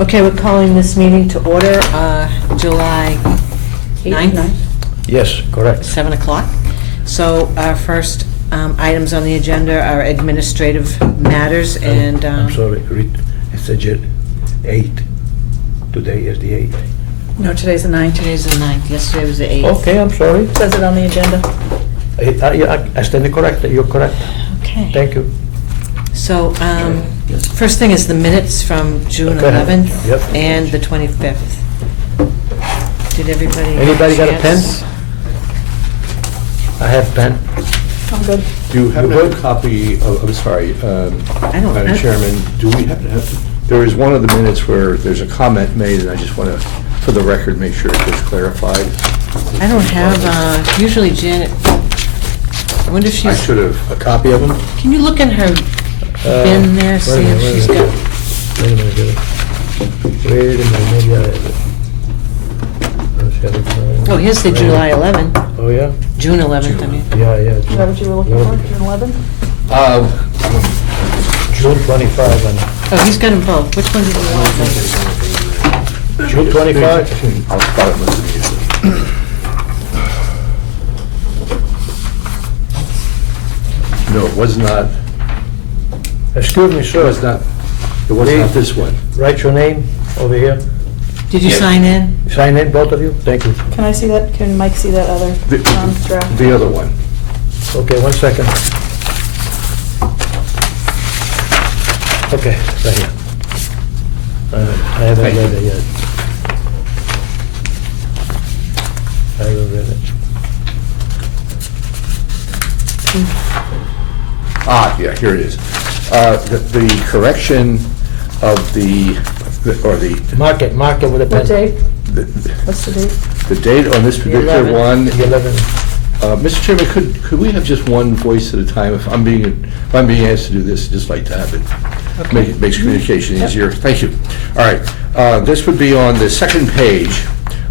Okay, we're calling this meeting to order, July 9th, Yes, correct. 7 o'clock. So our first items on the agenda are administrative matters and... I'm sorry, it's the 8th. Today is the 8th. No, today's the 9th. Today's the 9th, yesterday was the 8th. Okay, I'm sorry. Says it on the agenda. I stand corrected, you're correct. Okay. Thank you. So, Yes. first thing is the minutes from June Go ahead. 11th Yep. and the 25th. Did everybody... Anybody got a pen? chance? I have pen. I'm good. Do you happen to You have a copy of, I'm sorry, I don't- Madam Chairman, do we happen to have, there is one of the minutes where there's a comment made, and I just want to, for the record, make sure it gets clarified. I don't have, usually Janet, I wonder if I she's... should have, a copy of them? Can you look in her bin there, see if she's got... Wait a minute, maybe I have it. Let's have it, Oh, here's the July 11, Oh, yeah? June 11th, I mean. Yeah. Is that what you were looking for, June 11th? June 25, and Oh, he's got them both. Which one did you want? June 25? I'll spot it immediately. No, it was not, Excuse me, it sir. was not, it was not this one. Write your name over here. Did you sign in? Sign in, both of you? Thank you. Can I see that? Can Mike see that other draft? The other one. Okay, 1 second. Okay, right here. I haven't Thank you. read it yet. I haven't read it. Yeah, here it is. The correction of or Mark it with a pen. What date? the What's the date? the date on this particular 11th. one. The 11. Mr. Chairman, could we have just one voice at a time? If I'm being asked to do this, I'd just like to have it. Makes communication easier. Thank you. All right. This would be on the second page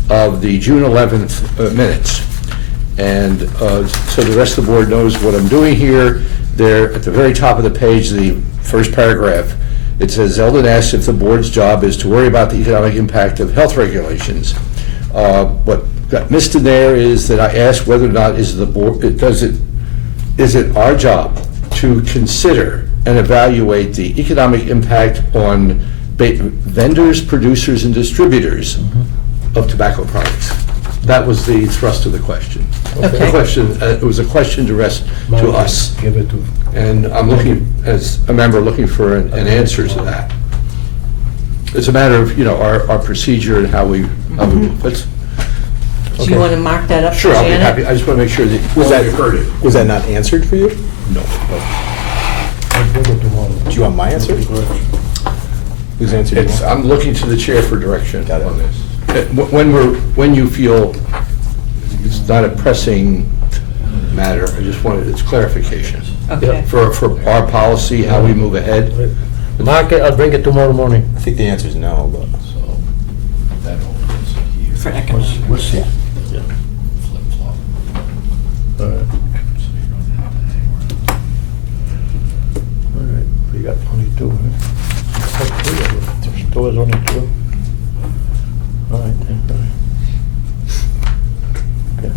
of the June 11th minutes. And so the rest of the board knows what I'm doing here. There, at the very top of the page, the first paragraph, it says, Zeldin asks if the board's job is to worry about the economic impact of health regulations. What got missed in there is that I asked whether or not is it our job to consider and evaluate the economic impact on vendors, producers, and distributors of tobacco products. That was the thrust of the question. Okay. The question, it was a question addressed to us. Give it to. And I'm looking, as a member, looking for an answer to that. It's a matter of, our procedure and how we move. Do you want to mark that up for Sure, I'll be Janet? happy. I just want to make sure that Was that you heard it. Was that not answered for you? No. I'll give it tomorrow. Do you want my answer? Whose answer do you want? I'm looking to the chair for direction Got it. on this. When you feel it's not a pressing matter, I just wanted its clarification. Okay. For our policy, how we move ahead. Mark it, I'll bring it tomorrow morning. I think the answer is no, but For economic. We'll see. Yeah. All right. All right, we got only two, huh? Oh, three of them. There's stores only two. All right, then, all right. Okay.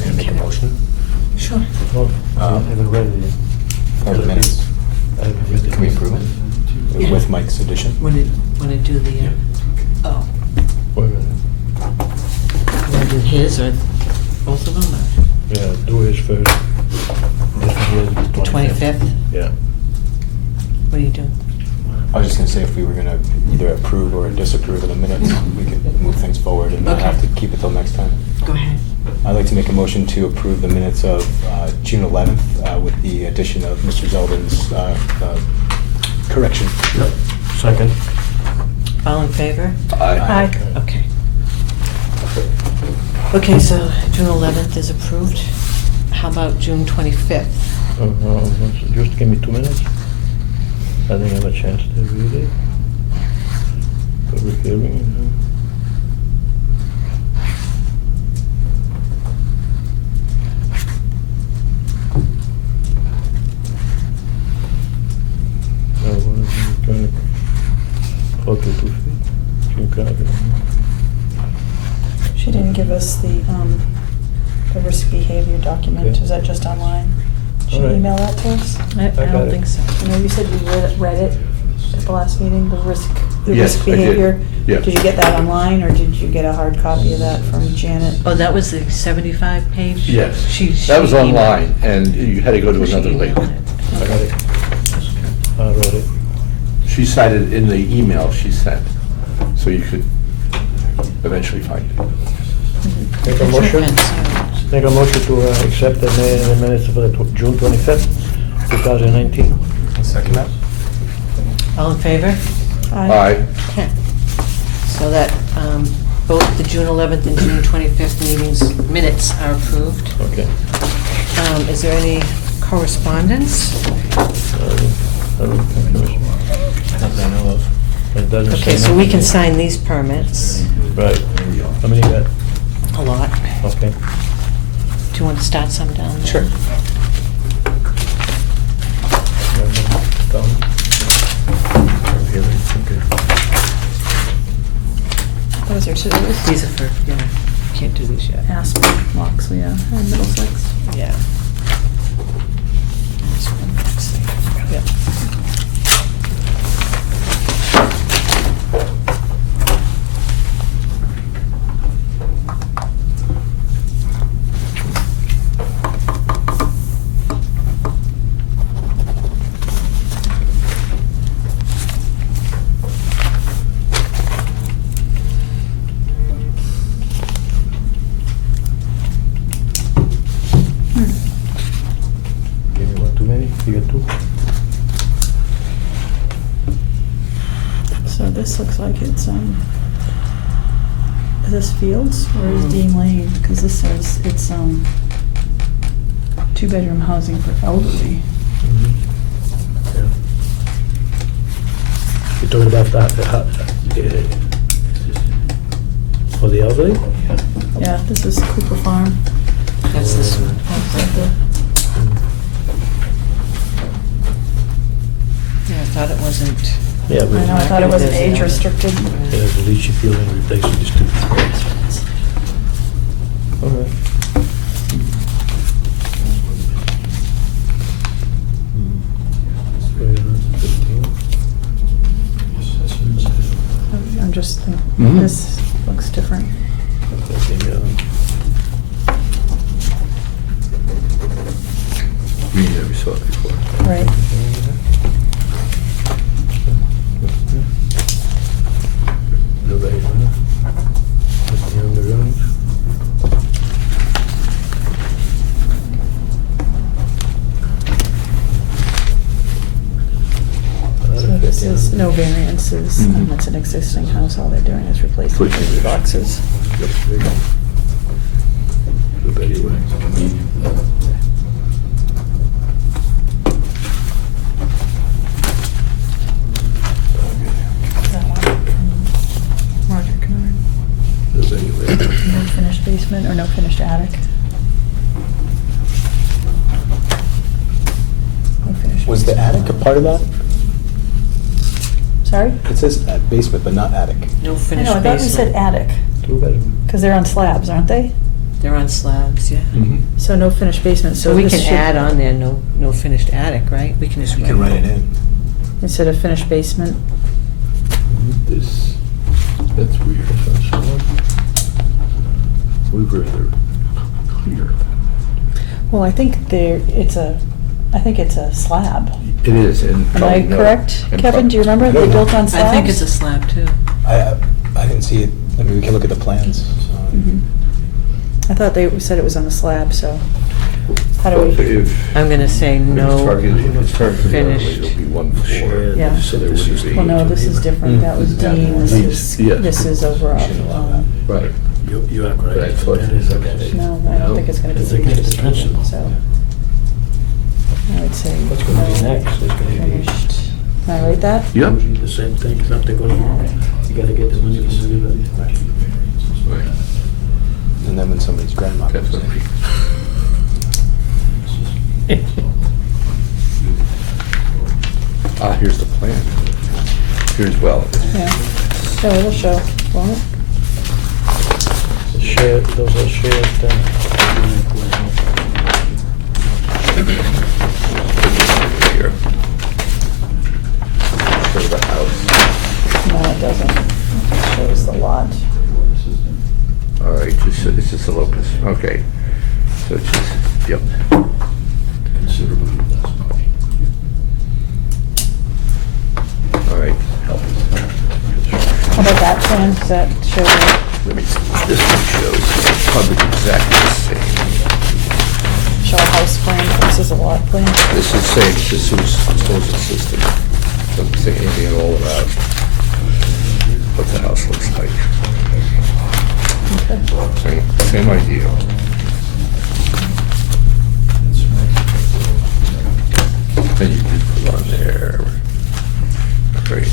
may I make a motion Sure. Oh, I haven't read it yet. for the minutes. I haven't read it. Can we approve it? Yeah. With Mike's addition? Want to do the, oh, Wait a minute. want to do his or both of them? Or Yeah, do his first. This one is the 25th? Yeah. What are you doing? I was just gonna say if we were gonna either approve or disapprove of the minutes, we could move things forward and not Okay. have to keep it till next time. Go ahead. I'd like to make a motion to approve the minutes of June 11th with the addition of Mr. Zeldin's correction. Yep. Second. All in favor? Aye. Okay. Okay, so June 11th is approved. How about June 25th? Just give me 2 minutes. I didn't have a chance to read it. Public hearing. Okay, 2 feet. Jim Carrey. She didn't give us the risk behavior document. Okay. Is that just online? She All right. email that to us? I got don't it. think so. I know you said you read it at the last meeting, the risk Yes, I did. behavior. Yeah. Did you get that online, or did you get a hard copy of that from Janet? Oh, that was the 75-page? Yes. She That was emailed- online, and you had to go to she another link. emailed it. I got it. I wrote it. She cited in the email she sent, so you could eventually find it. Make a motion? And so- Make a motion to accept the minutes for the June 25th, 2019. Second that? All in favor? Aye. Okay. So that both the June 11th and June 25th minutes are approved. Okay. Is there any correspondence? Not that I know of. It doesn't say Okay, so we nothing. can sign these permits, Right. How many you got? a lot. Okay. Do you want to start some down there? Sure. Done. Those are two. These are for, can't do these yet. Aspen, Loxley, and Middlesex. Yeah. This one, let's see. Yep. Give me one too many. You got 2? So this looks like it's, is this Fields or is Dean Lane? Because this says it's, 2-bedroom housing for elderly. Yeah. You're talking about that, for the elderly? Yeah, this is Cooper Farm. That's this one. Yeah, I thought it wasn't. Yeah, I but know, I thought it was age restricted. yeah, the least you feel in replacing these 2. All right. I'm just thinking, Mhm. this looks different. We never saw it before. Right. So this is no variances. Mhm. It's an existing house. All they're doing is replacing Pushing the it. boxes. That one from Roger Kennard. No finished basement or no finished attic? No finished Was the basement. attic a part of that? Sorry? It says basement, but not attic. No I finished know, I thought you said basement. attic, 2-bedroom. because they're on slabs, aren't they? They're on slabs, yeah. Mhm. So no finished basement, so So we this can should- add on there, no finished attic, right? We can just You can write it in. Instead of finished basement. This, that's weird. We'd rather clear. Well, I think it's a slab. It is, and Am I probably no. correct? And Kevin, do you remember I they don't know. built on slabs? I think it's a slab too. I didn't see it. I mean, we can look at the plans. So. Mhm. I thought they said it was on a slab, so how do we? If I'm gonna say if it's no targeted, if it's targeted for the elderly, finished. it'll be 1 floor. Yeah. So there wouldn't be. Well, no, this is different. That was Mm. Dean, this is, Yeah. this is over off, Right. You are correct. But I thought it was okay. no, I don't think it's gonna be It's against dangerous, principle. so. I would say. What's gonna be no, next is gonna be finished. Can I write that? Yep. usually the same thing, something goes wrong, you gotta get the money from everybody. And then when somebody's grandmother. Definitely. Here's the plan. Here's, well, Yeah. So it'll show, won't it? Shared, those are shared things. here. Show the house. No, it doesn't. It shows the lot. All right, it's just a locus, okay. So it's just, yep. All right, help us. How about that plan? Does that show the Let me see, this one shows probably exactly the same. show a house plan? This is a lot plan. This is same, this was disposal system. Doesn't say anything at all about what the house looks like. Okay. Same idea. Then you can put on there. Great.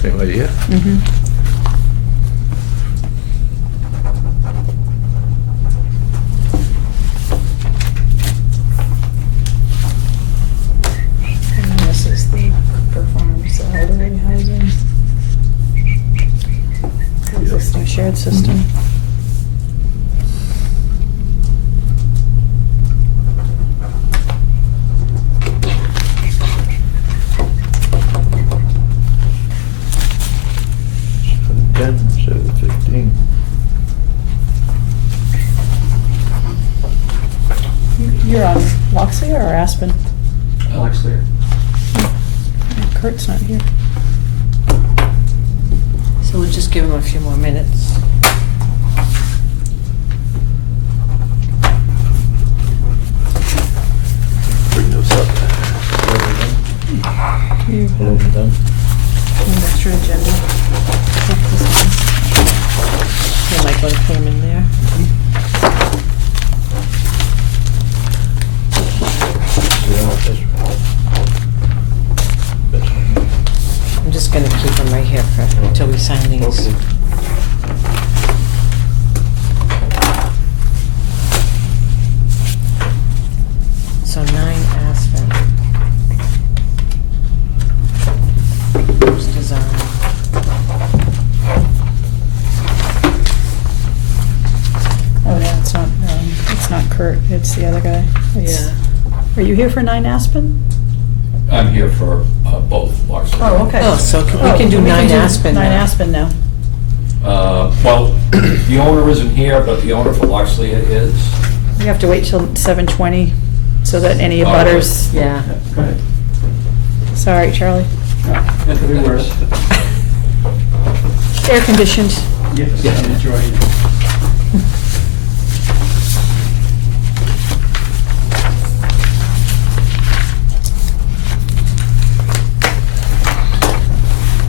Same idea? Mm-hmm. And then this is the Cooper Farms elderly housing. Existing shared system. For the 10 instead of the 15. You're on Loxley or Aspen? Alex there. Kurt's not here. So we'll just give him a few more minutes. Bring those up. You Hello, done? an extra agenda. You might want to put him in there. I'm just gonna keep him right here until we sign these. Okay. So 9 Aspen. First design. Oh, yeah, it's not Kurt, it's the other guy. It's- Yeah. Are you here for 9 Aspen? I'm here for both Loxley. Oh, okay. Oh, so we can do 9 Aspen now. 9 Aspen now. Well, the owner isn't here, but the owner for Loxley is. We have to wait till 7:20 so that any Oh, abutters, Yeah. Go ahead. sorry, Charlie. That could be worse. Air conditioned. Yes, enjoying.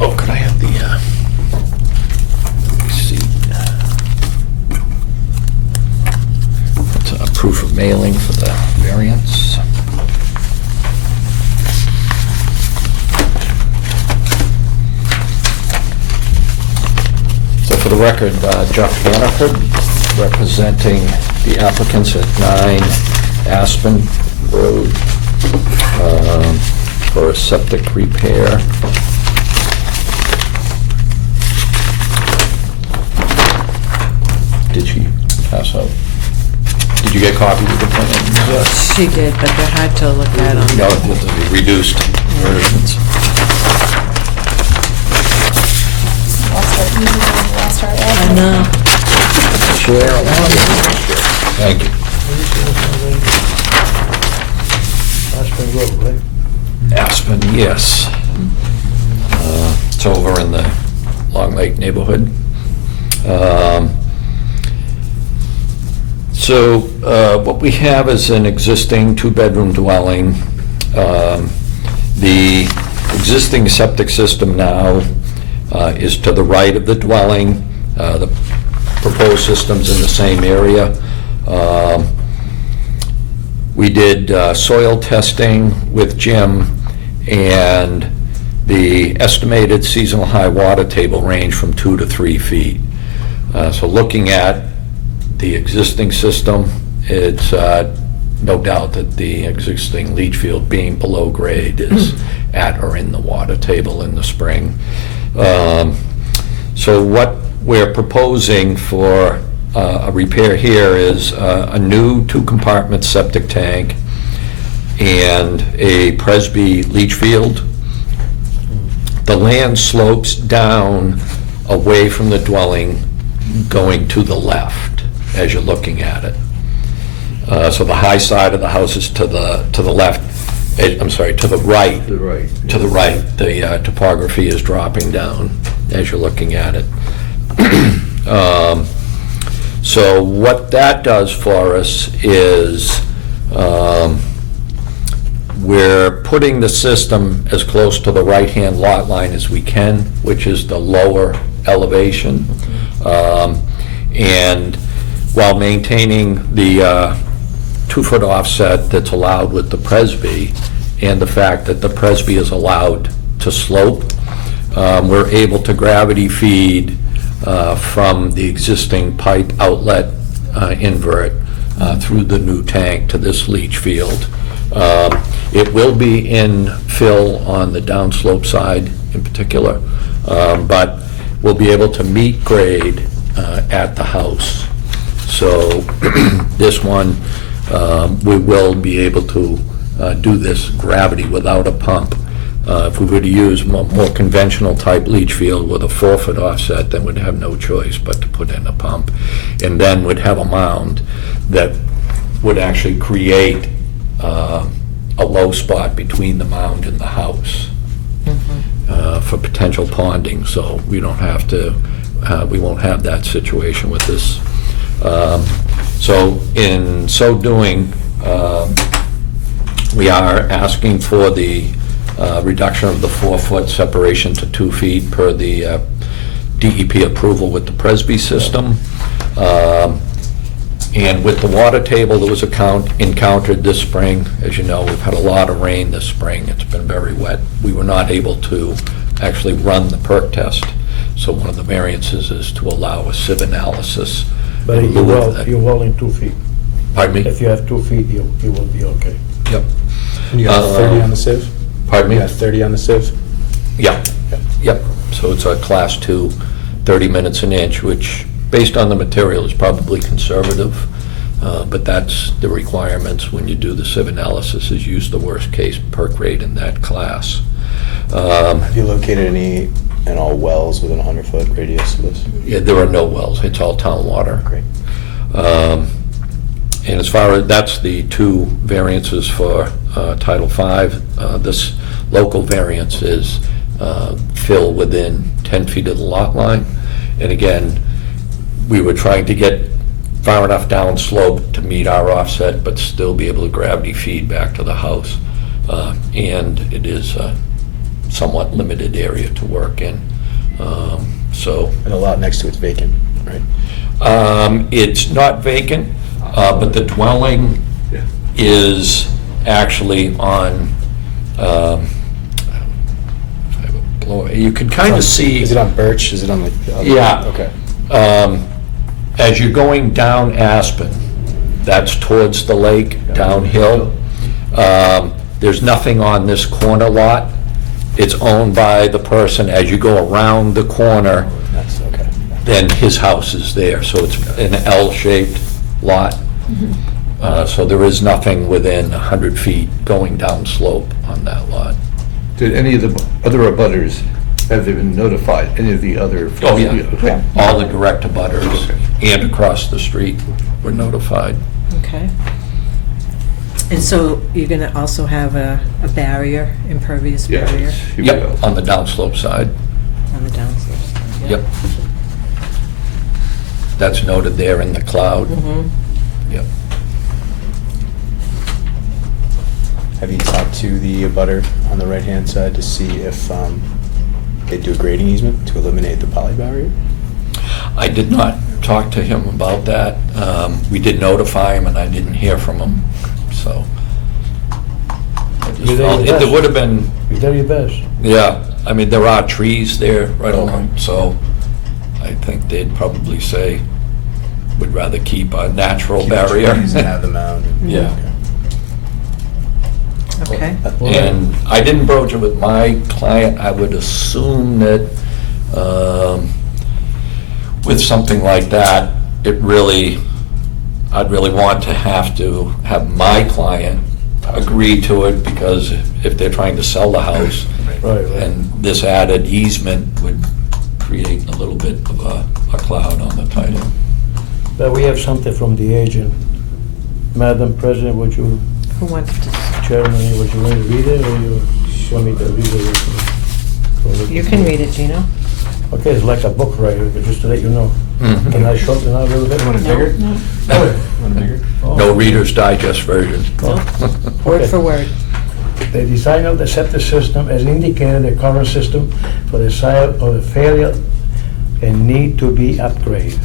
Oh, could I have the, let me see. That's proof of mailing for the variance. So for the record, Jeff Hannaford, representing the applicants at 9 Aspen Road for a septic repair. Did she pass out? Did you get copies of the plan? She did, but they're hard to look at on. No, the reduced versions. I know. Share along. Thank you. Aspen Road, right? Aspen, yes. It's over in the Long Lake neighborhood. So what we have is an existing two-bedroom dwelling. The existing septic system now is to the right of the dwelling. The proposed system's in the same area. We did soil testing with Jim, and the estimated seasonal high water table range from 2 to 3 feet. So looking at the existing system, it's no doubt that the existing leach field being below grade is at or in the water table in the spring. So what we're proposing for a repair here is a new 2-compartment septic tank and a Presby leach field. The land slopes down away from the dwelling, going to the left as you're looking at it. So the high side of the house is to the left, I'm sorry, to the right. The right. To the right. The topography is dropping down as you're looking at it. So what that does for us is we're putting the system as close to the right-hand lot line as we can, which is the lower elevation. And while maintaining the 2-foot offset that's allowed with the Presby, and the fact that the Presby is allowed to slope, we're able to gravity feed from the existing pipe outlet invert through the new tank to this leach field. It will be in fill on the downslope side in particular, but we'll be able to meet grade at the house. So this one, we will be able to do this gravity without a pump. If we were to use more conventional type leach field with a 4-foot offset, then we'd have no choice but to put in a pump. And then we'd have a mound that would actually create a low spot between the mound and the house for potential ponding. So we don't have to, we won't have that situation with this. So in so doing, we are asking for the reduction of the 4-foot separation to 2 feet per the DEP approval with the Presby system. And with the water table that was encountered this spring, as you know, we've had a lot of rain this spring. It's been very wet. We were not able to actually run the perk test. So one of the variances is to allow a sieve analysis. But in lieu of that. you're well in 2 feet. Pardon me? If you have 2 feet, you will be okay. Yep. You have 30 on the sieve? Pardon me? You have 30 on the sieve? Yeah. Yeah. Yep. So it's a class 2, 30 minutes an inch, which, based on the material, is probably conservative. But that's the requirements when you do the sieve analysis, is use the worst case perk rate in that class. Have you located any and all wells within a 100-foot radius of this? Yeah, there are no wells. It's all town water. Great. And as far as, that's the 2 variances for Title V. This local variance is fill within 10 feet of the lot line. And again, we were trying to get far enough downslope to meet our offset, but still be able to gravity feed back to the house. And it is a somewhat limited area to work in. So. And a lot next to it's vacant, right? It's not vacant, but the dwelling is actually on, you can kind of see. Is it on Birch? Is it on the other? Yeah. Okay. As you're going down Aspen, that's towards the lake, downhill. There's nothing on this corner lot. It's owned by the person. As you go around the corner, That's okay. then his house is there. So it's an L-shaped lot. So there is nothing within 100 feet going down slope on that lot. Did any of the other abutters, have they been notified, any of the other? Oh, yeah. Okay. All the direct abutters and across the street were notified. Okay. And so you're going to also have a barrier, impervious Yeah, barrier here we Yep, go. on the downslope side. on the downstairs? Yep. That's noted there in the cloud. Mm-hmm. Yep. Have you talked to the abutter on the right-hand side to see if they do a grading easement to eliminate the poly barrier? I did not talk to him about that. We did notify him, and I didn't hear from him, so. I just You did felt your There best. would have been, You did your best. yeah, I mean, there are trees there right Okay. along, so I think they'd probably say, would rather keep a natural Keep the barrier. trees and have the mound. Yeah. Okay. And I didn't broach it with my client. I would assume that with something like that, I'd really want to have my client agree to it, because if they're trying to sell the house, Right, right. and this added easement would create a little bit of a cloud on the title. But we have something from the agent. Madam President, would you, Who wants to, Chairman, would you want to read it, or you want me to read it? you can read it, Gino. Okay, it's like a book writer, but just to let you know. Mhm. Can I shorten it out a little bit? Want it No, bigger? no. Want it bigger? Oh. No Reader's Digest version. Word Okay. for word. The design of the septic system as indicated the current system for the site of the failure and need to be upgraded.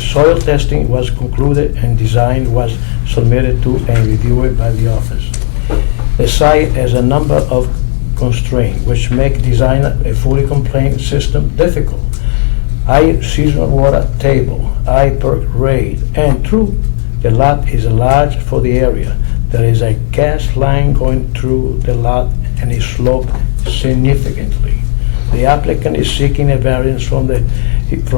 Soil testing was concluded and design was submitted to and reviewed by the office. The site has a number of constraints which make design a fully compliant system difficult. High seasonal water table, high perk rate, and true, the lot is large for the area. There is a gas line going through the lot and is sloped significantly. The applicant is seeking a variance from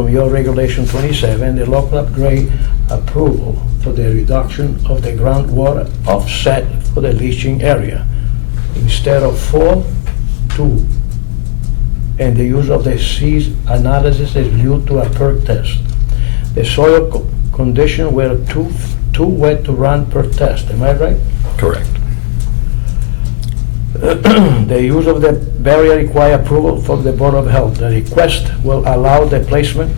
your regulation 27, the local upgrade approval for the reduction of the groundwater offset for the leaching area. Instead of 4, 2, and the use of the seas analysis is due to a perk test. The soil conditions were too wet to run per test, am I right? Correct. The use of the barrier require approval from the Board of Health. The request will allow the placement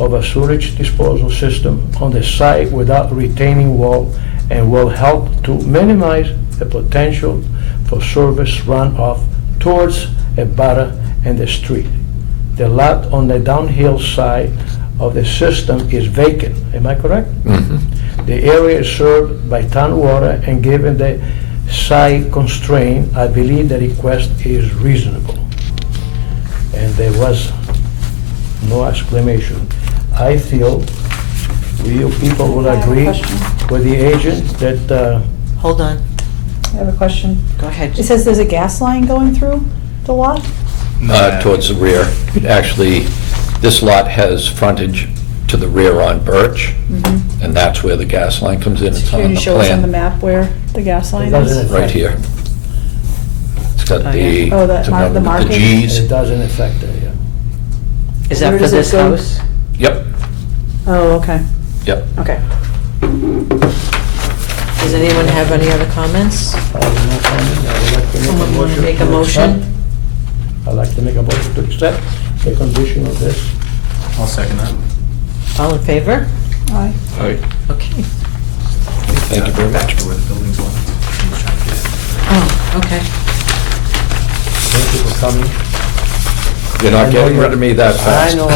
of a sewage disposal system on the site without retaining wall and will help to minimize the potential for service runoff towards a butter and the street. The lot on the downhill side of the system is vacant, am I correct? Mhm. The area is served by town water, and given the site constraint, I believe the request is reasonable. And there was no exclamation. I feel you people will I have a agree question. with the agent that, Hold on. I have a question. Go ahead. It says there's a gas line going through the lot? Towards the rear. Actually, this lot has frontage to the rear on Birch, and that's where the gas line comes in. It's Can on you the show us on the plan, map where the gas line doesn't is? right here. It's got Oh, the, yeah. Oh, that the the markings? Gs. it doesn't affect it, yeah. Is that Where for does it this go? house? Yep, Oh, okay, yep. okay. Does anyone have any other comments? I have no comment. I would like to Someone want to make a to motion? accept. I'd like to make a motion to accept the condition of this. I'll second that. All in favor? Aye. All right, Okay. thank you very much. Where the building's going. I'm just trying to get it. Oh, okay. Thank you for coming. You're I not know getting you- rid of me that fast. I know.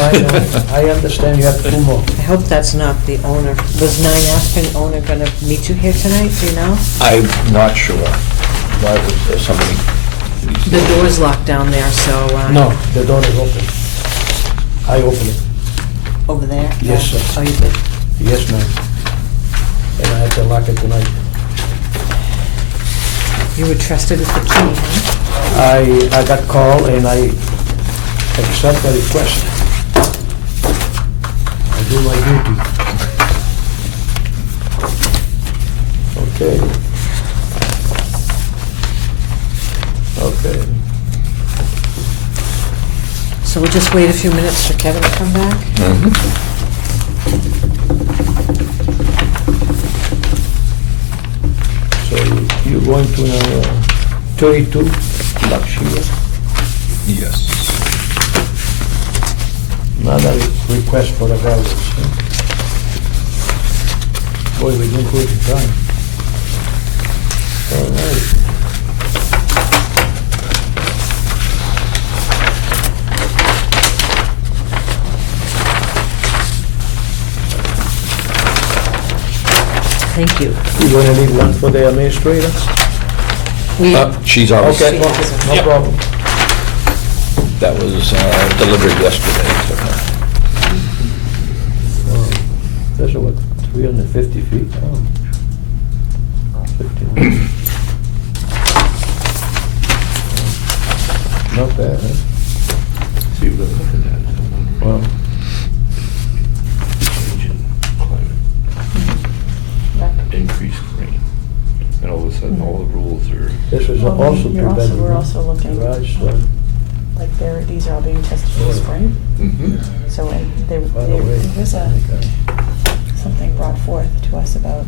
I understand you have 2 more. I hope that's not the owner. Was 9 Aspen owner going to meet you here tonight, do you know? I'm not sure. Why was there somebody? The door's locked down there, so... No, the door is open. I open it. Over there? Yes, sir. Oh, you did? Yes, ma'am. And I have to lock it tonight. You were trusted with the key, huh? I got called and I accept the request. I do my duty. Okay. Okay. So we'll just wait a few minutes for Kevin to come back? Mhm. So you're going to 32 Lakshya, Yes. another request for a variance. huh? Boy, we didn't put it in time. All right. Thank you. You gonna need one for the administrator? We, She's already, Okay, She has it. no problem. that was delivered yesterday to her. That's what, 350 feet? Oh. 15. Not bad, huh? See, look at that. Well, Change in climate, increased rain, and all of a sudden, all the rules are, this is Well, also you're also- two-bedroom. we're also looking- Garage, Like these are all being tested for the spring, so there was something brought forth to us about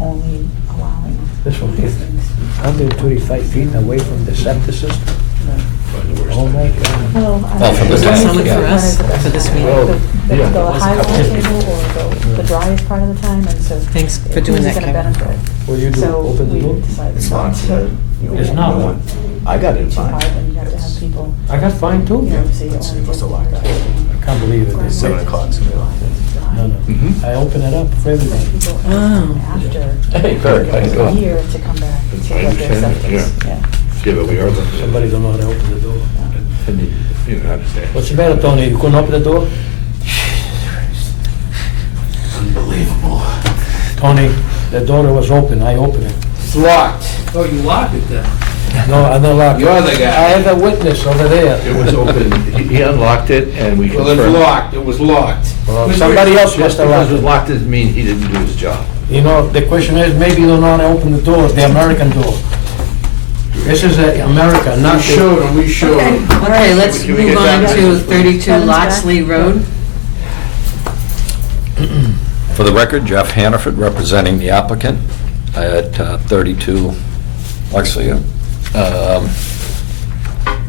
only allowing This one here, these things. 135 feet away from the septic system. Oh my God. Well, Well, from the Was that tank, something for yeah. us, for this meeting? The high water table or the driest part of the time, and so. Thanks for doing that, Who's gonna Kevin. benefit? Will you do, So open the we door? decided It's not not to. today. It's not one. I got it Too fine. high, then you have to have people, I got fine too. you know, so you Let's see, only what's the get- lock? I can't believe it. It's 7 o'clock, so No, no. Mhm. I open it up for everybody. People Oh. after. Hey, Kirk, how you doing? A year to come back to I get their understand, septic, yeah. yeah. yeah, but we are looking at. Somebody don't know how to open the door. You know, I understand. What's the matter, Tony? You couldn't open the door? Unbelievable. Tony, the door was open. I opened it. It's locked. Oh, you locked it then? No, I don't lock it. You're the guy. I have a witness over there. It was open, he unlocked it, and we Well, confirmed. it's locked. It was locked. Well, somebody else must Just have because locked it was it. locked doesn't mean he didn't do his job. You know, the question is, maybe you don't know how to open the door, the American door. This is America, not We showed him, we showed him. Okay, let's Can we move get on back to to- 32 Kevin's back? Loxley Road. For the record, Jeff Hannaford, representing the applicant at 32 Luxley.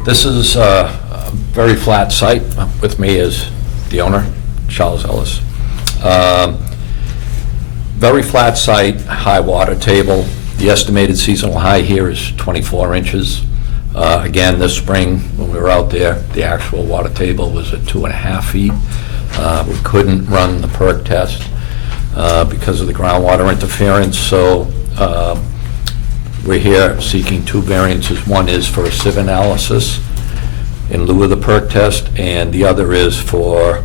This is a very flat site. With me is the owner, Charles Ellis. Very flat site, high water table. The estimated seasonal high here is 24 inches. Again, this spring, when we were out there, the actual water table was at 2.5 feet. We couldn't run the perk test because of the groundwater interference, so we're here seeking two variances. One is for a sieve analysis in lieu of the perk test, and the other is for,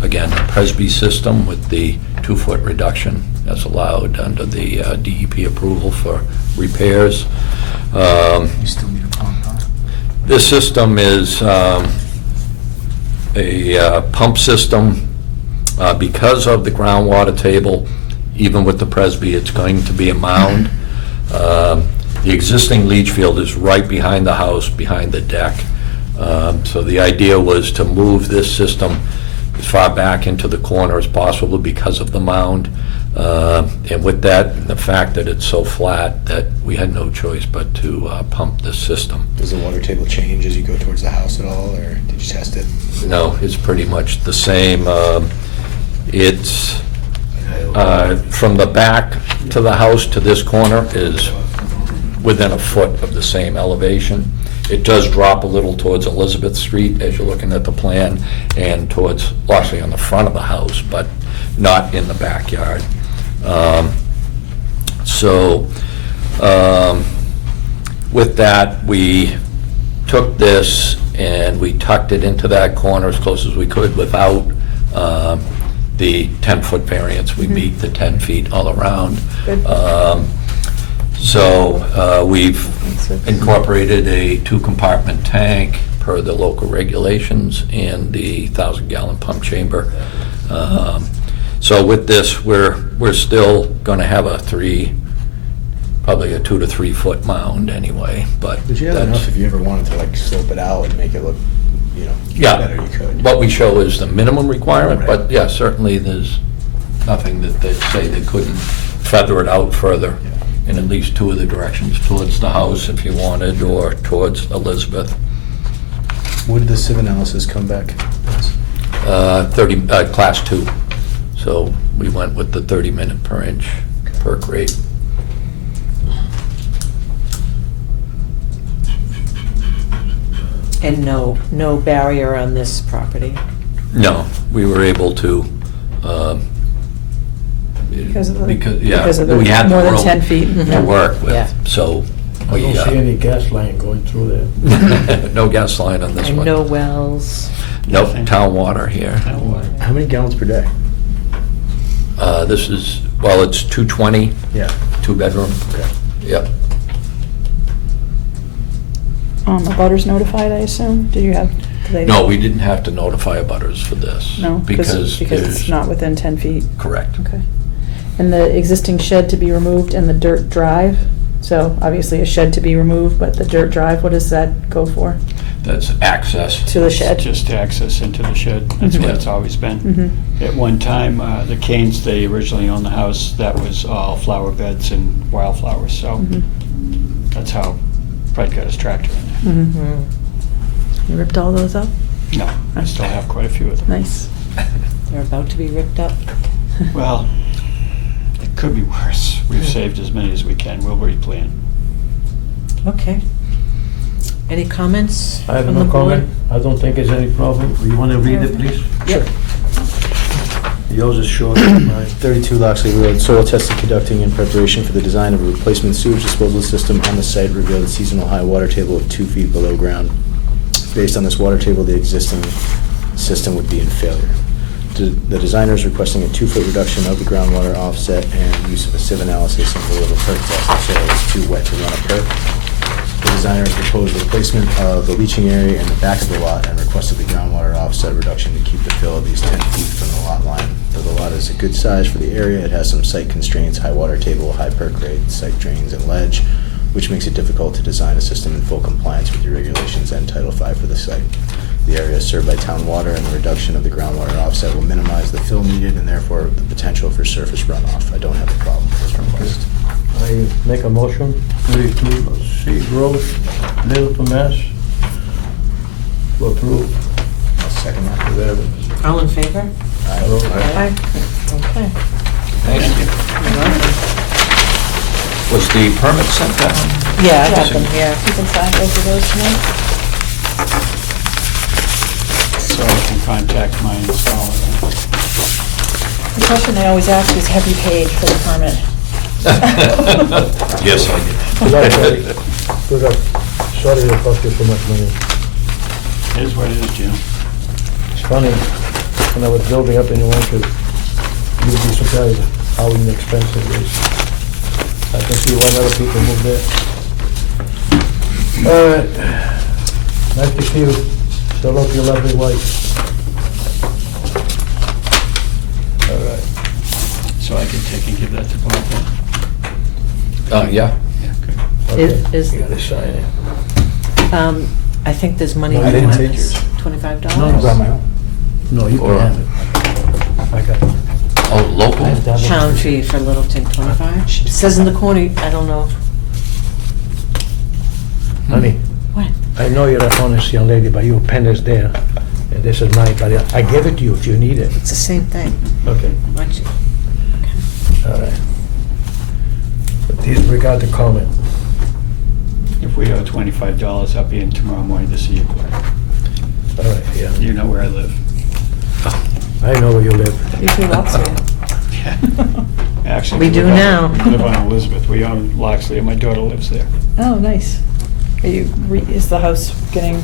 again, the Presby system with the 2-foot reduction that's allowed under the DEP approval for repairs. You still need a pump, huh? This system is a pump system. Because of the groundwater table, even with the Presby, it's going to be a mound. The existing leach field is right behind the house, behind the deck. So the idea was to move this system as far back into the corner as possible because of the mound. And with that, the fact that it's so flat, that we had no choice but to pump this system. Does the water table change as you go towards the house at all, or did you test it? No, it's pretty much the same. It's from the back to the house to this corner is within a foot of the same elevation. It does drop a little towards Elizabeth Street as you're looking at the plan, and towards, well, actually on the front of the house, but not in the backyard. With that, we took this and we tucked it into that corner as close as we could without the 10-foot variance. We meet the 10 feet all around. Good. We've incorporated a 2-compartment tank per the local regulations and the 1,000-gallon pump chamber. So with this, we're still going to have probably a 2 to 3 foot mound anyway, but But you have that's- enough if you ever wanted to like slope it out and make it look, Yeah. better, you could. What we show is the minimum requirement, but Right. yeah, certainly there's nothing that they say they couldn't feather it out further in at least 2 of the directions, towards the house if you wanted, or towards Elizabeth. What did the sieve analysis come back? 30, class 2. So we went with the 30-minute per inch perk rate. And no barrier on this property. No, we were able to Because of the- yeah, because of the we had the more than room 10 feet. to Yeah. work Yeah. with, so I we, don't see any gas line going through there. no gas line on this And one. no wells. Nope, town water here. How many gallons per day? This is, well, it's 220, Yeah. 2-bedroom. Okay. Yep. The butters notified, I assume? Did you have, do they? No, we didn't have to notify abutters for this. No, because it's there's- not within 10 feet. Correct. Okay. And the existing shed to be removed and the dirt drive? So obviously a shed to be removed, but the dirt drive, what does that go for? That's access. To the shed? Just access into the shed. That's Mhm. what it's always been. Mm-hmm. At one time, the Canes, they originally owned the house, that was all flower beds and wildflowers, so Mm-hmm. that's how Fred got his tractor in Mm-hmm. Mm. You ripped all those up? there. No, I still have quite a few of them. Nice. They're about to be ripped up. Well, it could be worse. We've saved as many as we can. We'll replan. Okay. Any comments I have from the no board? comment. I don't think there's any problem. You want to read it, please? Yep. Yours is short, mine. 32 Loxley Road, soil testing conducting in preparation for the design of a replacement sewage disposal system on the site revealed a seasonal high water table of 2 feet below ground. Based on this water table, the existing system would be in failure. The designer is requesting a 2-foot reduction of the groundwater offset and use of a sieve analysis in lieu of a perk test if soil is too wet to run a perk. The designer has proposed replacement of the leaching area in the back of the lot and requested the groundwater offset reduction to keep the fill of these 10 feet from the lot line. Though the lot is a good size for the area, it has some site constraints, high water table, high perk rate, site drains, and ledge, which makes it difficult to design a system in full compliance with the regulations and Title V for the site. The area is served by town water, and the reduction of the groundwater offset will minimize the fill needed and therefore the potential for surface runoff. I don't have a problem with this request. I make a motion, 32 C Road, Littleton, Mass. To approve. I'll second that. Whatever. All in favor? Aye. Okay. Thank you. You're welcome. Was the permit sent down? Yeah, I got them here. You can sign both of those tonight? So I can contact my installer. The question they always ask is, have you paid for the permit? Yes, I did. Good luck, Eddie. Good luck. Sorry it cost you so much money. It is what it is, Jim. It's funny, when I was building up in New Hampshire, you'd be surprised how inexpensive it is. I can see why other people move there. All right. Nice to see you. Say hello to your lovely wife. All right. So I can take and give that to Bob then? Yeah. Yeah, good. Okay. Is- You gotta sign it. I think there's money. No, I in didn't one. take yours. $25? No, no. Brought my own. No, you Or- can have it. I got it. Oh, local? I have that one. Pound fee for Littleton, 25? It says in the corner, I don't know. Honey, What? I know you're an honest young lady, but your pen is there, and this is mine, but I give it to you if you need it. It's the same thing. Okay. Why don't you- All right. But disregard the comment. If we owe $25, I'll be in tomorrow morning to see you. All right, yeah. You know where I live. I know where you live. You two lots here. Yeah. Actually, We do live on- now. We live on Elizabeth. We own Loxley, and my daughter lives there. Oh, nice. Are you, is the house getting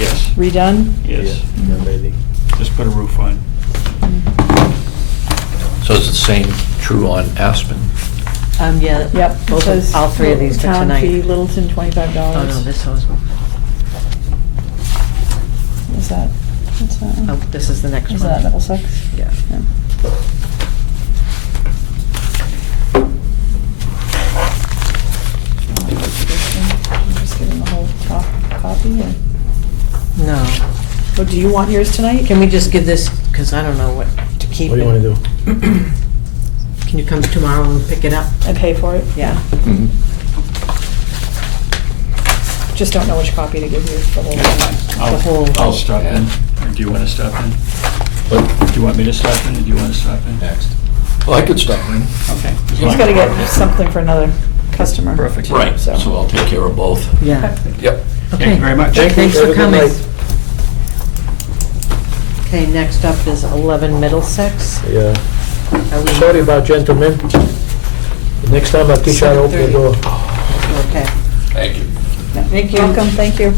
Yes, redone? yes. Yeah, lady. Just put a roof on. So is the same true on Aspen? Yeah. Yep. it Both says of, all three of these for Town fee, tonight. Littleton, $25. Oh, no, this was, Is that, what's that one? oh, this is the next one. Is that Middlesex? Yeah. Yeah. I'm just giving the whole top copy, or, No. or do you want yours tonight? Can we just give this, because I don't know what to keep. What do you want to do? Can you come tomorrow and pick it up? And pay for it? Yeah. Mhm. Just don't know which copy to give you, the whole thing. I'll- The whole- I'll stop in. Or do you want to stop in? What? Do you want me to stop in, or do you want to stop in? Next. Well, I could stop in. Okay. He's gotta get something for another customer. Perfect. Right, So- so I'll take care of both. Yeah. Yep. Thank you very much. Thank you. Thanks Have for a good coming. night. Okay, next up is 11 Middlesex. Yeah. Are we- Sorry about gentlemen. Next time I'll teach you how to open the door. Okay. Thank you. Thank you. Welcome, thank you.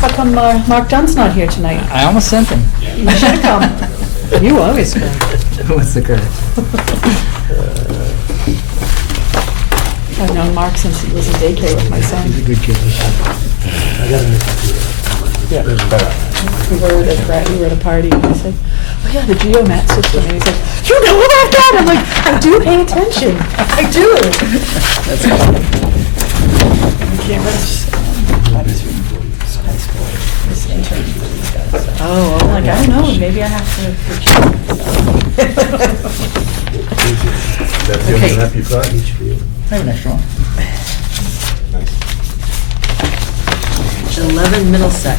How come Mark Dunn's not here tonight? I almost sent him. You should have come. You always come. What's the curse? I've known Mark since he was in daycare with my son. He's a good kid. I gotta make it. We were at a party, and he said, "Oh yeah, the geomat system." And he's like, "You know about that?" I'm like, "I do pay attention. I do." That's cool. I can't rest. Buddy's from high school. This intern for these guys. Oh, I'm like, I don't know. Maybe I have to. That's Okay. happy Friday. I have an extra one. 11 Middlesex.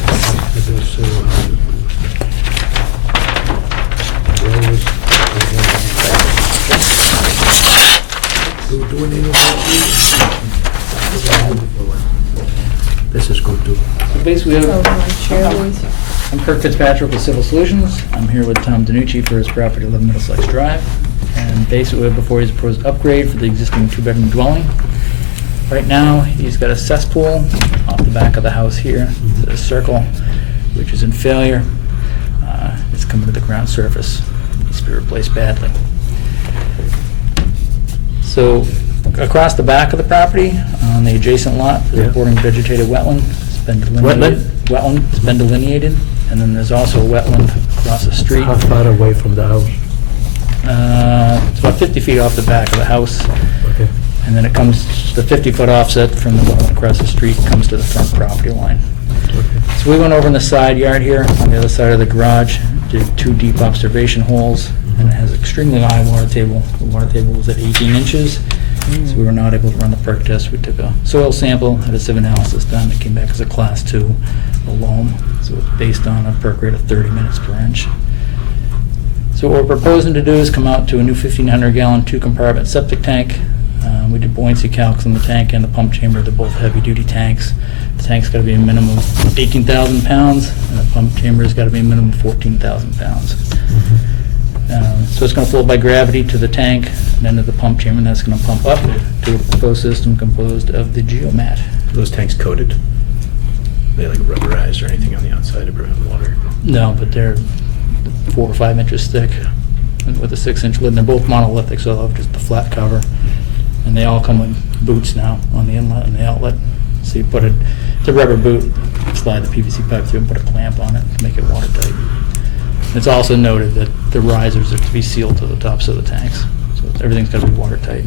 This is good too. So basically, Oh, my chair, Louise. I'm Kirk Fitzpatrick with Civil Solutions. I'm here with Tom Danucci for his property, 11 Middlesex Drive. And basically, before he's proposed upgrade for the existing two-bedroom dwelling. Right now, he's got a cesspool off the back of the house here, a circle, which is in failure. It's coming to the ground surface. Needs to be replaced badly. So, across the back of the property, on the adjacent lot, there's a bordering vegetated wetland. It's been delineated. Wetland has been delineated, and then there's also a wetland across the street. How far away from the house? It's about 50 feet off the back of the house, Okay. and then it comes, the 50-foot offset from the wetland across the street comes to the front property line. So we went over in the side yard here, on the other side of the garage, did 2 deep observation holes, and it has extremely high water table. The water table was at 18 inches, so we were not able to run the perk test. We took a soil sample, had a sieve analysis done, it came back as a Class 2 loam, so it's based on a perk rate of 30 minutes per inch. So what we're proposing to do is come out to a new 1,500-gallon 2-compartment septic tank. We did buoyancy calcs on the tank and the pump chamber. They're both heavy-duty tanks. The tank's got to be a minimum of 18,000 pounds, and the pump chamber's got to be a minimum of 14,000 pounds. So it's going to flow by gravity to the tank, and then to the pump chamber, and that's going to pump up to a proposed system composed of the geomat. Those tanks coated? They like rubberized or anything on the outside to prevent water? No, but they're 4 or 5 inches thick and with a 6-inch lid. And they're both monolithic, so they'll have just the flat cover. And they all come with boots now on the inlet and the outlet. So you put it's a rubber boot, slide the PVC pipe through and put a clamp on it to make it watertight. It's also noted that the risers are to be sealed to the tops of the tanks. So everything's got to be watertight.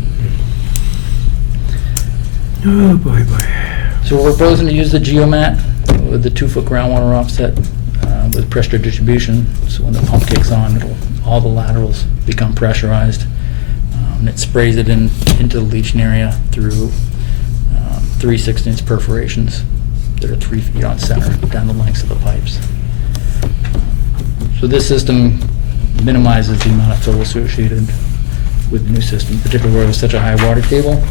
Oh, boy. So we're proposing to use the geomat with the 2-foot groundwater offset with pressure distribution. So when the pump kicks on, all the laterals become pressurized. And it sprays it into the leaching area through 3 16-inch perforations that are 3 feet on center down the lengths of the pipes. So this system minimizes the amount of fill associated with the new system, particularly where there's such a high water table.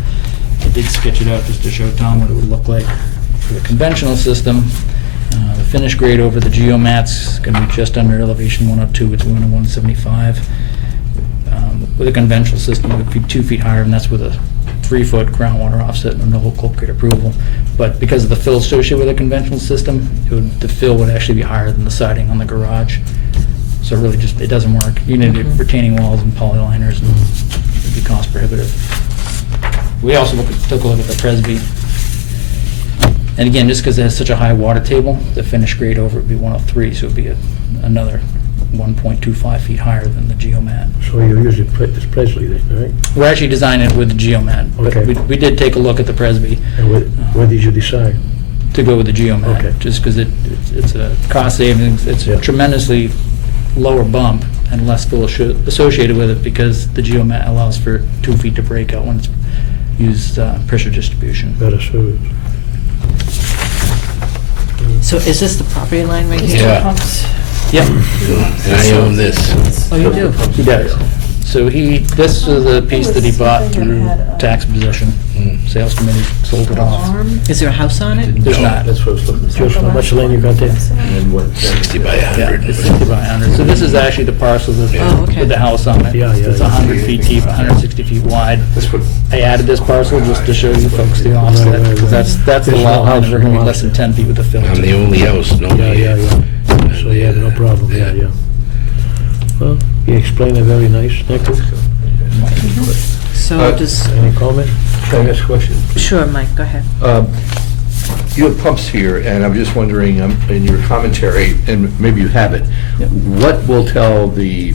I did sketch it out just to show Tom what it would look like for the conventional system. The finish grade over the geomat's going to be just under elevation 102. It's going to 175. With a conventional system, it would be 2 feet higher, and that's with a 3-foot groundwater offset and no local grade approval. But because of the fill associated with a conventional system, the fill would actually be higher than the siding on the garage. So it really just, it doesn't work. You need retaining walls and polyliners, and it'd be cost prohibitive. We also took a look at the Presby. And again, just because it has such a high water table, the finish grade over it would be 103, so it would be another 1.25 feet higher than the geomat. So you usually put this Presley then, right? We're actually designing it with the geomat, but Okay. we did take a look at the Presby And what did you decide? to go with the geomat. Okay. Just because it's a cost savings, it's Yeah. a tremendously lower bump and less fill associated with it because the geomat allows for 2 feet to break out when it's used pressure distribution. Better service. So is this the property line right These here? two Yeah. pumps. Yep. And I own this. Oh, you do? He does. So this is a piece that he bought Something that through had, tax possession. Sales committee sold it off. Alarm. Is there a house on it? There's not. That's what I was looking for. Just how much land you got there? And what? 60 by Yeah, 100. it's 60 by 100. So this is actually the parcel with Oh, okay. with the house on it. Yeah, yeah, It's yeah. 100 feet deep, 160 feet wide. That's what, I added this parcel just to show you folks the offset, Right, right, because that's the There's no lot line, house, we're gonna no be less than 10 feet with the filter. I'm the only house, Yeah, nobody. yeah, yeah. So, yeah, no problem, yeah, yeah. Well, you explained it very nice, thank you. So does, Any comment? can I ask a question? sure, Mike, go ahead. You have pumps here, and I'm just wondering, in your commentary, and maybe you have it, what will tell the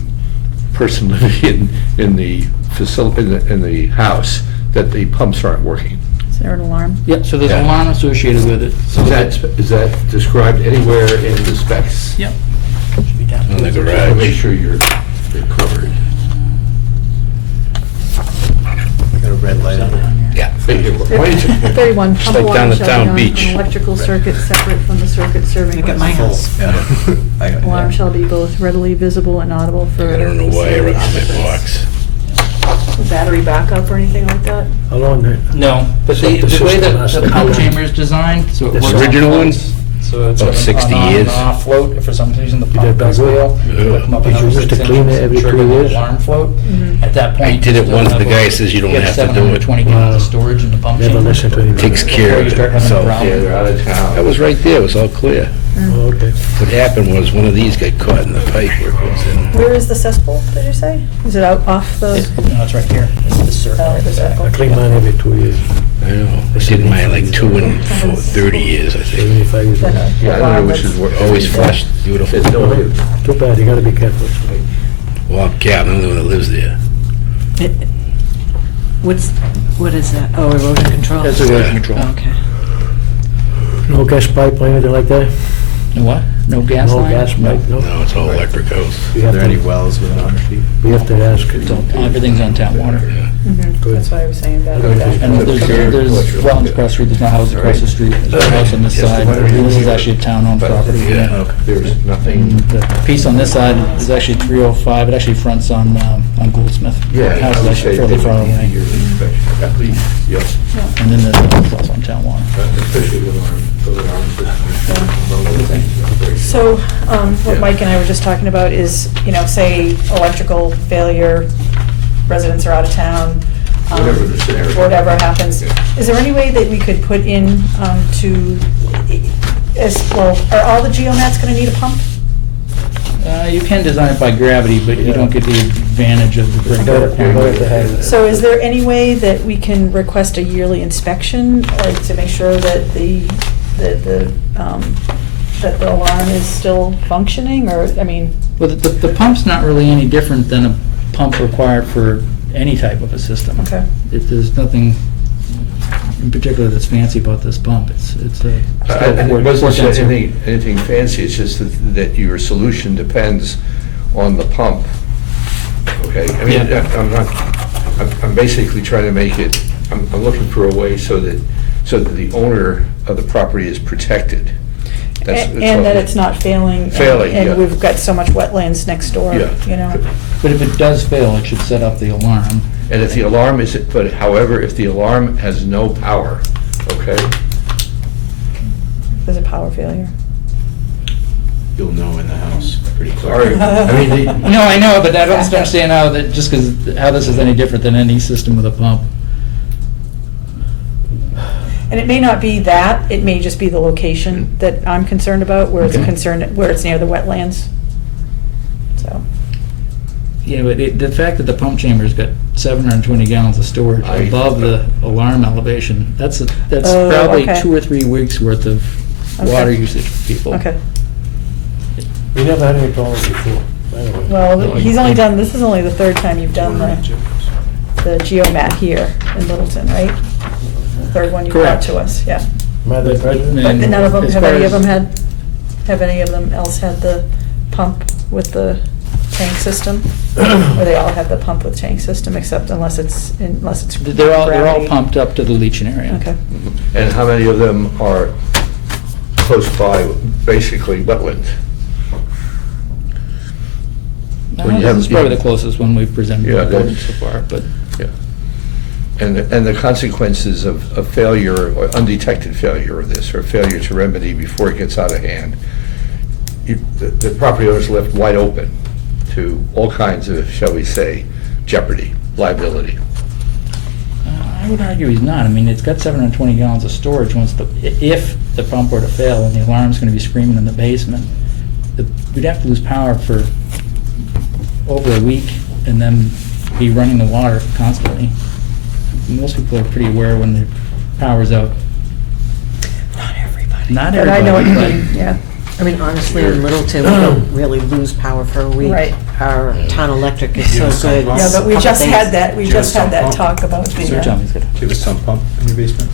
person living in the facility, in the house, that the pumps aren't working? Is there an alarm? Yep, so there's Yeah. an alarm associated with it. So Is that described anywhere in the specs? Yep. Should be down In the towards the- garage. Make sure you're covered. Got a red light on it. Yeah. Why don't you- 31, Just pump like down alarm the shall town be on beach. an electrical circuit separate from the circuit serving. Look at my house. Alarm shall be both readily visible and audible for. I don't know why I facility ripped my occupants. box. Battery backup or anything like that? How long? No, but So the the way system that has the to be pump on. chamber is designed, so it The works on original one? floats. So it's About an 60 on and years. off float, if for some reason the did pump does that fail. Yeah. it'll come up Did you another used to 6 clean it inches, every trigger 2 the years? alarm float. At that point. I did it you once, still the have guy a- says you don't you have to do it. 720 gallons of storage in the pump chamber. Never listen to anybody. Takes care Before of you start it. having a So, problem. Yeah, they're out of town. that was right there, it was all clear. Oh, okay. What happened was, one of these got caught in the pipe where it was in. Where is the cesspool, did you say? Is it out off the, No, it's right here. It's the circle. oh, the circle? I clean mine every 2 years, I know, I did mine like 2 and 30 years, I think. 75 years. The- old. the Yeah, I don't know alarm which that's- is what. Always flushed, beautiful. There's no way. Too bad, you gotta be careful. Well, yeah, I'm the only one that lives there. What is that? Oh, erosion control? That's erosion control. Okay. No gas pipe or anything like that? No what? No gas No line? gas pipe, no? No, it's all electric house. We have to- wells within 100 feet? We have to ask. Everything's on tap water. Mhm, that's what I was saying, battery Okay. backup. And there's wetlands across the street, there's no houses across the street, there's a house on this side. This is actually a town-owned property. Yeah. There's nothing. The piece on this side is actually 305, it actually fronts on Goldsmith. Yeah. House is actually fairly far away. At least, yes. And then there's the house on town water. Especially with our. So, what Mike and I were just talking about is, say electrical failure, residents are out of town. Whatever the scenario. Whatever happens. Yeah. Is there any way that we could put in are all the geomats gonna need a pump? You can design it by gravity, but you don't get the advantage of the breakdown. So is there any way that we can request a yearly inspection, like to make sure that the alarm is still functioning, or, I mean, Well, the pump's not really any different than a pump required for any type of a system. okay. There's nothing in particular that's fancy about this pump. It's a. And it wasn't anything fancy, it's just that your solution depends on the pump. Okay, I mean, Yeah. I'm basically trying to make it, I'm looking for a way so that the owner of the property is protected. That's all. And that it's not failing. Failing, yeah. And we've got so much wetlands next door, Yeah. But if it does fail, it should set off the alarm. And if the alarm is, but however, if the alarm has no power, okay? There's a power failure. You'll know in the house pretty quick. Sorry, I mean, No, I know, but I don't understand how that, just because, how this is any different than any system with a pump. And it may not be that, it may just be the location that I'm concerned about, where it's Okay. where it's near the wetlands. So, Yeah, but the fact that the pump chamber's got 720 gallons of storage above the alarm elevation, that's Oh, probably okay. 2 or 3 weeks worth of Okay. water usage for people. okay. We never had any problems before, by the way. Well, he's only done, this is only the third time you've done the geomat here in Littleton, right? The third one you brought Correct. to us, yeah. Madam President? But And none of them, as have far any of as- them have any of them else had the pump with the tank system? Or they all have the pump with tank system, except unless it's They're all gravity? pumped up to the leaching area. Okay. and how many of them are close by, basically wetlands? When you have- This is probably the closest one we've presented Yeah, to the board that's- so far, but Yeah. And the consequences of failure or undetected failure of this, or failure to remedy before it gets out of hand, the property owner's left wide open to all kinds of, shall we say, jeopardy, liability. I would argue he's not. I mean, it's got 720 gallons of storage. If the pump were to fail and the alarm's going to be screaming in the basement, we'd have to lose power for over a week and then be running the water constantly. Most people are pretty aware when the power's out. Not everybody. Not But I know what you everybody, mean, yeah. I mean, honestly, in Littleton, we don't really lose power for a week. Right. Our town electric is so good. Yeah, but we Couple just had days. that, we just had that talk about the. Search on, he's got Do you have a sump pump in your basement?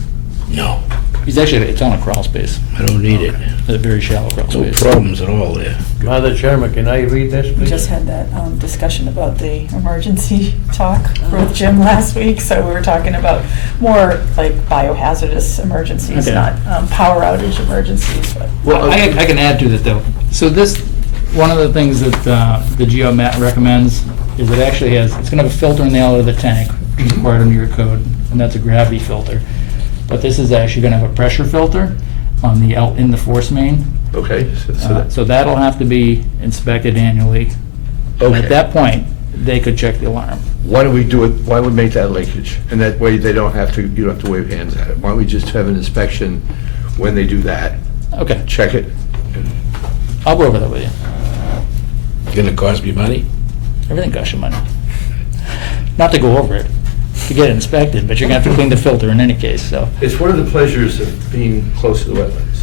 No, He's actually, it's on a crawl space, I don't need it. a very shallow crawl No space. problems at all there. Madam Chairman, can I read this, We please? just had that discussion about the emergency talk with Jim last week, so we were talking about more like biohazardous emergencies, Okay. not power outage emergencies, but. Well, I can add to that, though. So this, one of the things that the GeoMat recommends is it actually has, it's gonna have a filter in the outlet of the tank, which is required under your code, and that's a gravity filter. But this is actually gonna have a pressure filter on the, out in the force main. Okay? that- So that'll have to be inspected annually. And Okay. at that point, they could check the alarm. Why don't we do it, why don't we make that linkage? And that way they don't have to, you don't have to wave hands at it. Why don't we just have an inspection when they do that, Okay, check it? I'll go over that with you. Gonna cost me money? Everything costs you money. Not to go over it, to get it inspected, but you're gonna have to clean the filter in any case, so. It's one of the pleasures of being close to the wetlands.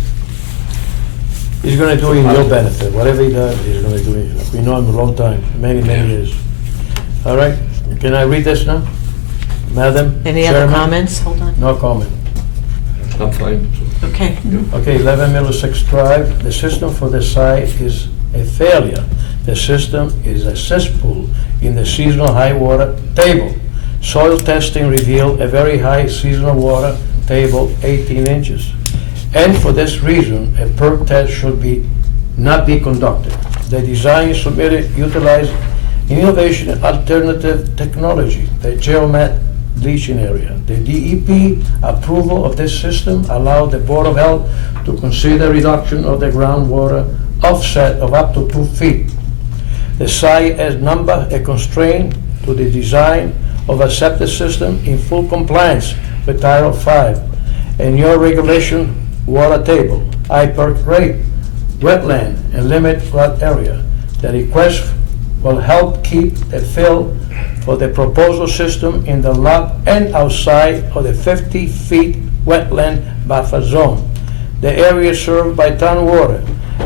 He's gonna do it in your benefit, whatever he does, he's gonna do it. We know him a long time, many years. All right, can I read this now? Madam Any other Chairman? comments? Hold on. No comment. I'm fine. Okay. Okay, 11 Middlesex Drive, the system for the site is a failure. The system is a cesspool in the seasonal high water table. Soil testing revealed a very high seasonal water table, 18 inches. And for this reason, a perk test should not be conducted. The design submitted utilized innovation and alternative technology, the GeoMat leaching area. The DEP approval of this system allowed the Board of Health to consider reduction of the groundwater offset of up to 2 feet. The site has number a constraint to the design of a septic system in full compliance with Title 5 and your regulation water table, IPERC rate, wetland, and limit flood area. The request will help keep the fill for the proposal system in the lot and outside of the 50 feet wetland buffer zone. The area served by town water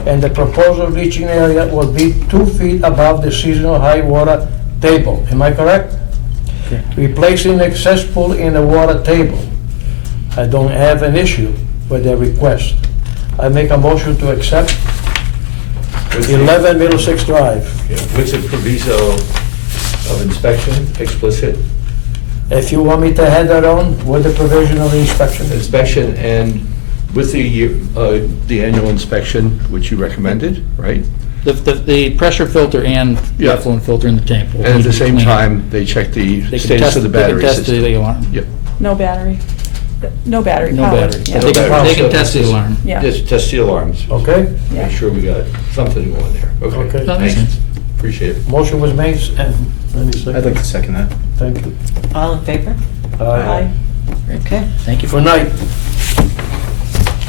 and the proposed leaching area will be 2 feet above the seasonal high water table. Am I correct? Correct. Replacing the cesspool in the water table. I don't have an issue with the request. I make a motion to accept 11 Middlesex Drive. With the proviso of inspection, explicit If you want me to head that on with the provision of inspection. inspection, and with the annual inspection, which you recommended, right? The pressure filter and the Yeah. effluent filter in the tank will And at need the to be same cleaned. time, they check the They can status test, of the they can battery test system. the alarm. Yep. No battery, no battery No power. battery. Yeah. They battery. can test the alarm. Yeah. Just test the alarms. Okay? Yeah. Make sure we got something going there. Okay. Okay, That makes thanks. sense. Appreciate it. Motion was made and, any second? I'd like to second that. Thank you. All in favor? Aye. Okay. Thank you. Good night.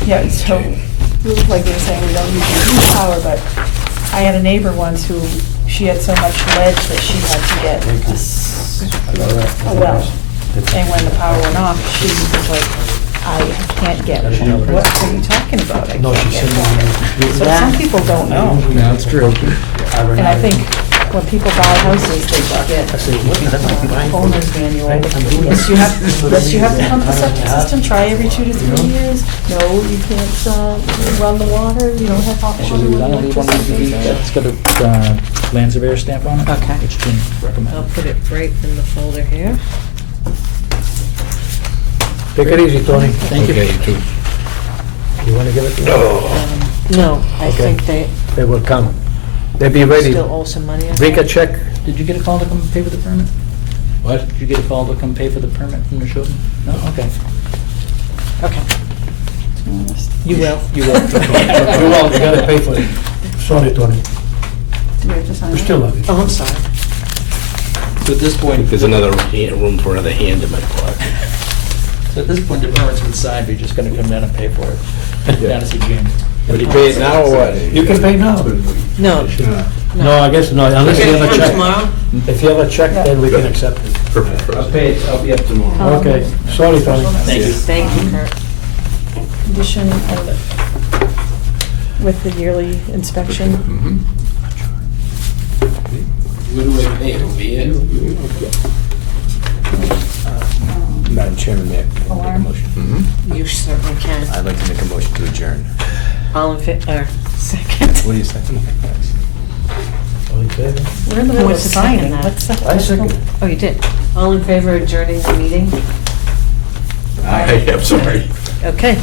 Yeah, so, like you were saying, we don't usually use power, but I had a neighbor once who, she had so much lead that she had to get a well. And when the power went off, she was like, I can't get, what are you talking about? I No, can't she get said water. So some people don't know. No, it's true. And I think when people buy houses, they should get owner's manual. Yes, you have to pump the septic system, try every 2 to 3 years. No, you can't run the water, you don't have hot water Actually, with I don't need one of these. electricity. That's got a land surveyor stamp on it. Okay. Which Jim I'll recommended. put it right in the folder here. Take it easy, Tony. Thank you. Okay, you too. You want to give it to them? No, I Okay. think They will come. They be ready. Still owe some money on Bring a that? check. Did you get a call to come pay for the permit? What? Did you get a call to come pay for the permit from the Shoten? No, okay. Okay. You will. You will. You will, you gotta pay for it. Sorry, Tony. Do we have to sign We it? still love you. Oh, I'm sorry. So at this point, There's another room for another hand in my pocket. so at this point, the permit's been signed, but you're just gonna come down and pay for it. Down to see James. Would you pay it now or what? You can pay now. No. No, I guess not, unless you You're have gonna a come check. tomorrow? If you have a check, then we can accept it. I'll pay it, I'll be up tomorrow. Okay, sorry, Tony. Thank you. Thank you, Kurt. Condition with the yearly inspection. What do I pay, over here? Madam Chairman, may I make a Alarm. motion? You certainly can. I'd like to make a motion to adjourn. All in fa, second. What do you say? All in favor? We're in the middle of What's the second signing. that? What's the? I second. Oh, you did. All in favor of adjourning the meeting? I'm sorry. Okay.